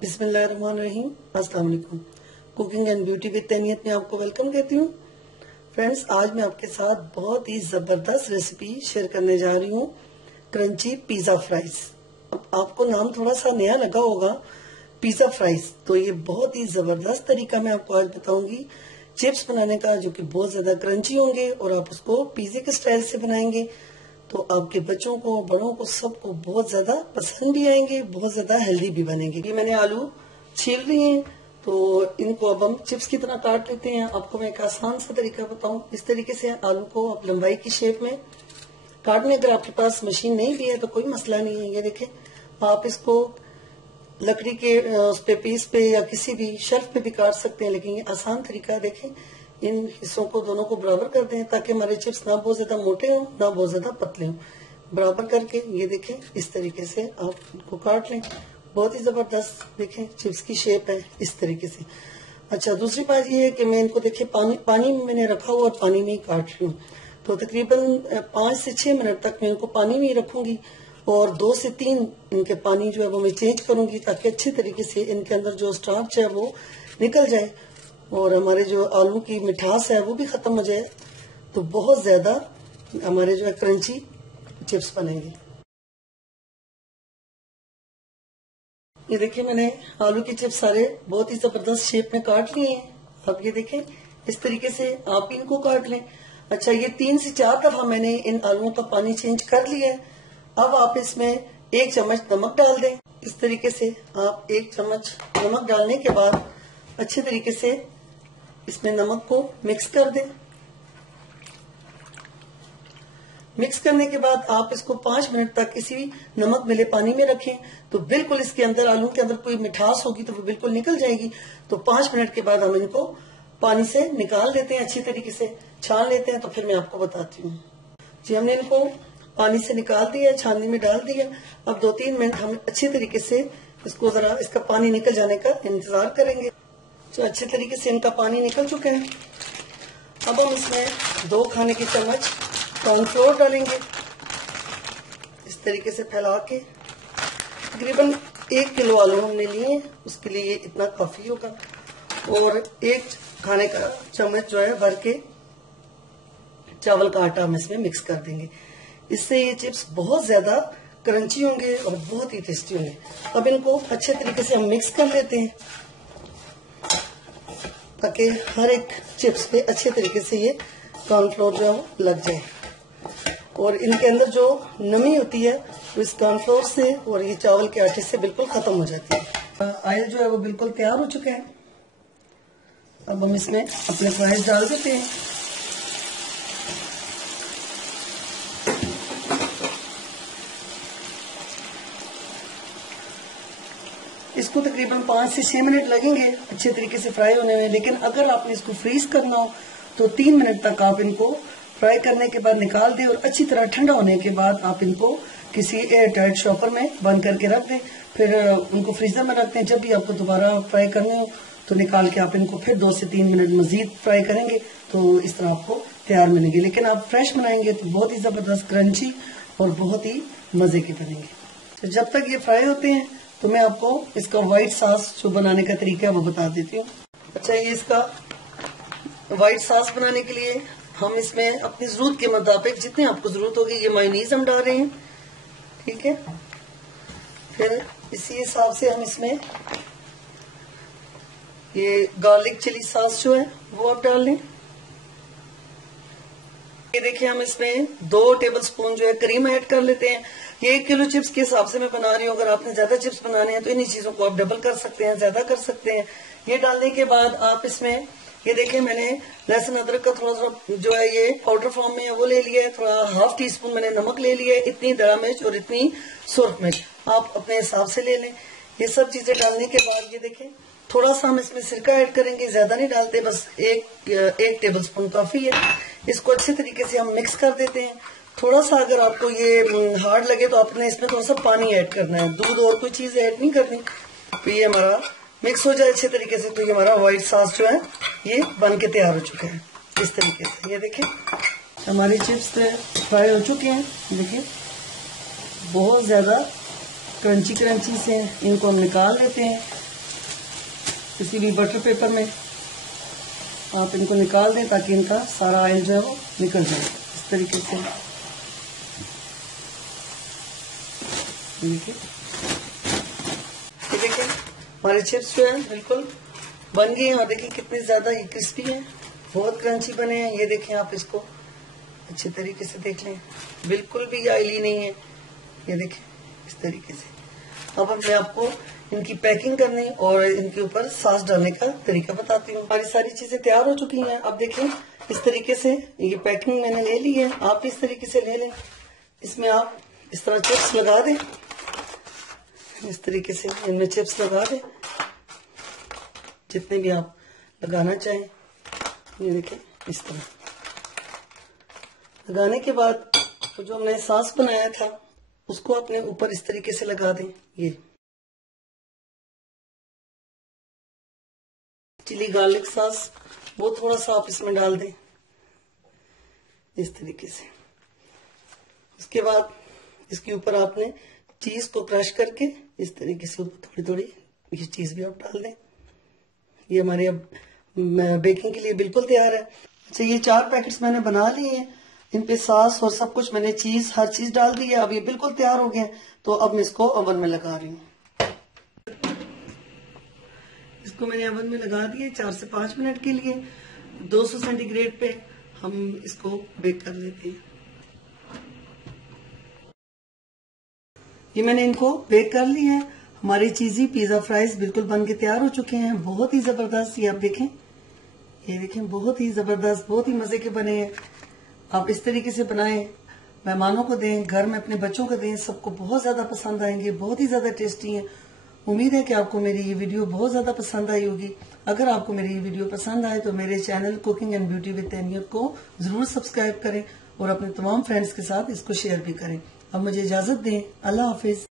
बिस्मिल्लाहिर्रहमानिर्रहीम। अस्सलाम वालेकुम। कुकिंग एंड ब्यूटी विद तैनियत में आपको वेलकम कहती हूँ। फ्रेंड्स, आज मैं आपके साथ बहुत ही जबरदस्त रेसिपी शेयर करने जा रही हूँ, क्रंची पिज्जा फ्राइज। अब आपको नाम थोड़ा सा नया लगा होगा, पिज्जा फ्राइज, तो ये बहुत ही जबरदस्त तरीका मैं आपको आज बताऊंगी चिप्स बनाने का, जो कि बहुत ज्यादा क्रंची होंगे और आप उसको पिज्जे के स्टाइल से बनाएंगे तो आपके बच्चों को, बड़ों को, सबको बहुत ज्यादा पसंद भी आएंगे, बहुत ज्यादा हेल्दी भी बनेंगे। ये मैंने आलू छील रही हैं, तो इनको अब हम चिप्स की तरह काट लेते हैं। आपको मैं एक आसान सा तरीका बताऊं, इस तरीके से आलू को आप लंबाई की शेप में काटने। अगर आपके पास मशीन नहीं भी है तो कोई मसला नहीं है। ये देखें, आप इसको लकड़ी के उस पे पीस पे या किसी भी शेल्फ पे भी काट सकते हैं, लेकिन ये आसान तरीका है। देखें, इन हिस्सों को दोनों को बराबर कर दें ताकि हमारे चिप्स ना बहुत ज्यादा मोटे हों ना बहुत ज्यादा पतले हों। बराबर करके ये देखें, इस तरीके से आप इनको काट लें। बहुत ही जबरदस्त देखें चिप्स की शेप है इस तरीके से। अच्छा, दूसरी बात ये है कि मैं इनको देखें पानी में मैंने रखा हुआ और पानी में ही काट रही हूँ। तो तकरीबन 5 से 6 मिनट तक मैं इनको पानी में ही रखूंगी और 2 से 3 इनके पानी जो है वो मैं चेंज करूंगी ताकि अच्छे तरीके से इनके अंदर जो स्टार्च है वो निकल जाए और हमारे जो आलू की मिठास है वो भी खत्म हो जाए, तो बहुत ज्यादा हमारे जो है क्रंची चिप्स बनेंगे। ये देखिए, मैंने आलू के चिप्स सारे बहुत ही जबरदस्त शेप में काट लिए हैं। अब ये देखें, इस तरीके से आप इनको काट लें। अच्छा, ये 3 से 4 दफा मैंने इन आलूओं का पानी चेंज कर लिया है। अब आप इसमें 1 चम्मच नमक डाल दें। इस तरीके से आप 1 चम्मच नमक डालने के बाद अच्छे तरीके से इसमें नमक को मिक्स कर दें। मिक्स करने के बाद आप इसको 5 मिनट तक इसी नमक मिले पानी में रखें, तो बिल्कुल इसके अंदर, आलू के अंदर कोई मिठास होगी तो वो बिल्कुल निकल जाएगी। तो 5 मिनट के बाद हम इनको पानी से निकाल लेते हैं, अच्छी तरीके से छान लेते हैं। तो फिर मैं आपको बताती हूँ। जी, हमने इनको पानी से निकाल दिया, छाननी में डाल दिया। अब 2-3 मिनट हम अच्छे तरीके से इसको जरा इसका पानी निकल जाने का इंतजार करेंगे। तो अच्छे तरीके से इनका पानी निकल चुका है। अब हम इसमें 2 खाने के चम्मच कॉर्नफ्लोर डालेंगे, इस तरीके से फैला के। तकरीबन 1 किलो आलू हमने लिए, उसके लिए इतना काफी होगा। और 1 खाने का चम्मच जो है भर के चावल का आटा हम इसमें मिक्स कर देंगे। इससे ये चिप्स बहुत ज्यादा क्रंची होंगे और बहुत ही टेस्टी होंगे। अब इनको अच्छे तरीके से हम मिक्स कर लेते हैं ताकि हर एक चिप्स पे अच्छे तरीके से ये कॉर्नफ्लोर जो है लग जाए और इनके अंदर जो नमी होती है वो इस कॉर्नफ्लोर से और ये चावल के आटे से बिल्कुल खत्म हो जाती है। ऑयल जो है वो बिल्कुल तैयार हो चुका है। अब हम इसमें अपने फ्राइज डाल देते हैं। इसको तकरीबन 5 से 6 मिनट लगेंगे अच्छे तरीके से फ्राई होने में, लेकिन अगर आपने इसको फ्रीज करना हो तो 3 मिनट तक आप इनको फ्राई करने के बाद निकाल दें और अच्छी तरह ठंडा होने के बाद आप इनको किसी एयर टाइट शॉपर में बंद करके रख दें। फिर उनको फ्रीजर में रख दें। जब भी आपको दोबारा फ्राई करने हो तो निकाल के आप इनको फिर 2 से 3 मिनट मजीद फ्राई करेंगे तो इस तरह आपको तैयार मिलेंगे। लेकिन आप फ्रेश बनाएंगे तो बहुत ही जबरदस्त क्रंची और बहुत ही मजे के बनेंगे। तो जब तक ये फ्राई होते हैं तो मैं आपको इसका व्हाइट सॉस जो बनाने का तरीका है वो बता देती हूँ। अच्छा, ये इसका व्हाइट सॉस बनाने के लिए हम इसमें अपनी जरूरत के मुताबिक जितनी आपको जरूरत होगी ये मायोनीज हम डाल रहे हैं, ठीक है। फिर इसी हिसाब से हम इसमें ये गार्लिक चिली सॉस जो है वो आप डाल लें। ये देखिए, हम इसमें 2 टेबलस्पून जो है क्रीम ऐड कर लेते हैं। ये 1 किलो चिप्स के हिसाब से मैं बना रही हूँ। अगर आपने ज्यादा चिप्स बनाने हैं तो इन्हीं चीजों को आप डबल कर सकते हैं, ज्यादा कर सकते हैं। ये डालने के बाद आप इसमें ये देखें, मैंने लहसुन अदरक का थोड़ा सा जो है ये पाउडर फॉर्म में है वो ले लिया है। थोड़ा ½ टीस्पून मैंने नमक ले लिया है, इतनी दड़ा मिर्च और इतनी सुर्ख मिर्च आप अपने हिसाब से ले लें। ये सब चीजें डालने के बाद ये देखें, थोड़ा सा हम इसमें सिरका ऐड करेंगे, ज्यादा नहीं डालते, बस 1 टेबलस्पून काफी है। इसको अच्छे तरीके से हम मिक्स कर देते हैं। थोड़ा सा अगर आपको ये हार्ड लगे तो आपने इसमें थोड़ा सा पानी ऐड करना है, दूध और कोई चीज ऐड नहीं करनी। तो ये हमारा मिक्स हो जाए अच्छे तरीके से तो ये हमारा व्हाइट सॉस जो है ये बन के तैयार हो चुका है इस तरीके से। ये देखिए, हमारी चिप्स फ्राई हो चुके हैं। देखिए, बहुत ज्यादा क्रंची क्रंची से इनको हम निकाल लेते हैं। किसी भी बटर पेपर में आप इनको निकाल दें ताकि इनका सारा ऑयल जो है वो निकल जाए। इस तरीके से देखिए हमारे चिप्स जो है बिल्कुल बन गए हैं और देखिए कितने ज्यादा ये क्रिस्पी हैं, बहुत क्रंची बने हैं। ये देखें आप इसको अच्छे तरीके से देख लें, बिल्कुल भी ऑयली नहीं है। ये देखें इस तरीके से। अब मैं आपको इनकी पैकिंग करने और इनके ऊपर सॉस डालने का तरीका बताती हूँ। हमारी सारी चीजें तैयार हो चुकी हैं। अब देखें इस तरीके से ये पैकिंग मैंने ले ली है, आप इस तरीके से ले लें। इसमें आप इस तरह चिप्स लगा दें, इस तरीके से इनमें चिप्स लगा दें जितने भी आप लगाना चाहें। ये देखें इस तरह लगाने के बाद तो जो हमने सॉस बनाया था उसको अपने ऊपर इस तरीके से लगा दें। ये चिली गार्लिक सॉस वो थोड़ा सा आप इसमें डाल दें इस तरीके से। उसके बाद इसके ऊपर आपने चीज को क्रश करके इस तरीके से थोड़ी थोड़ी ये चीज भी आप डाल दें। ये हमारे अब बेकिंग के लिए बिल्कुल तैयार है। अच्छा, ये 4 पैकेट्स मैंने बना लिए हैं, इन पे सॉस और सब कुछ मैंने चीज हर चीज डाल दी है। अब ये बिल्कुल तैयार हो गए। तो अब मैं इसको ओवन में लगा रही हूँ। इसको मैंने ओवन में लगा दिया 4 से 5 मिनट के लिए। 200 सेंटीग्रेड पे हम इसको बेक कर लेते हैं। ये मैंने इनको बेक कर लिया है। हमारे चीजी पिज्जा फ्राइज बिल्कुल बन के तैयार हो चुके हैं, बहुत ही जबरदस्त। ये आप देखें, ये देखें बहुत ही जबरदस्त, बहुत ही मजे के बने हैं। आप इस तरीके से बनाएं, मेहमानों को दें, घर में अपने बच्चों को दें, सबको बहुत ज्यादा पसंद आएंगे, बहुत ही ज्यादा टेस्टी हैं। उम्मीद है कि आपको मेरी ये वीडियो बहुत ज्यादा पसंद आई होगी। अगर आपको मेरी ये वीडियो पसंद आए तो मेरे channel cooking and beauty with Tainiyat को जरूर सब्सक्राइब करें और अपने तमाम फ्रेंड्स के साथ इसको शेयर भी करें। अब मुझे इजाजत दें, अल्लाह हाफिज।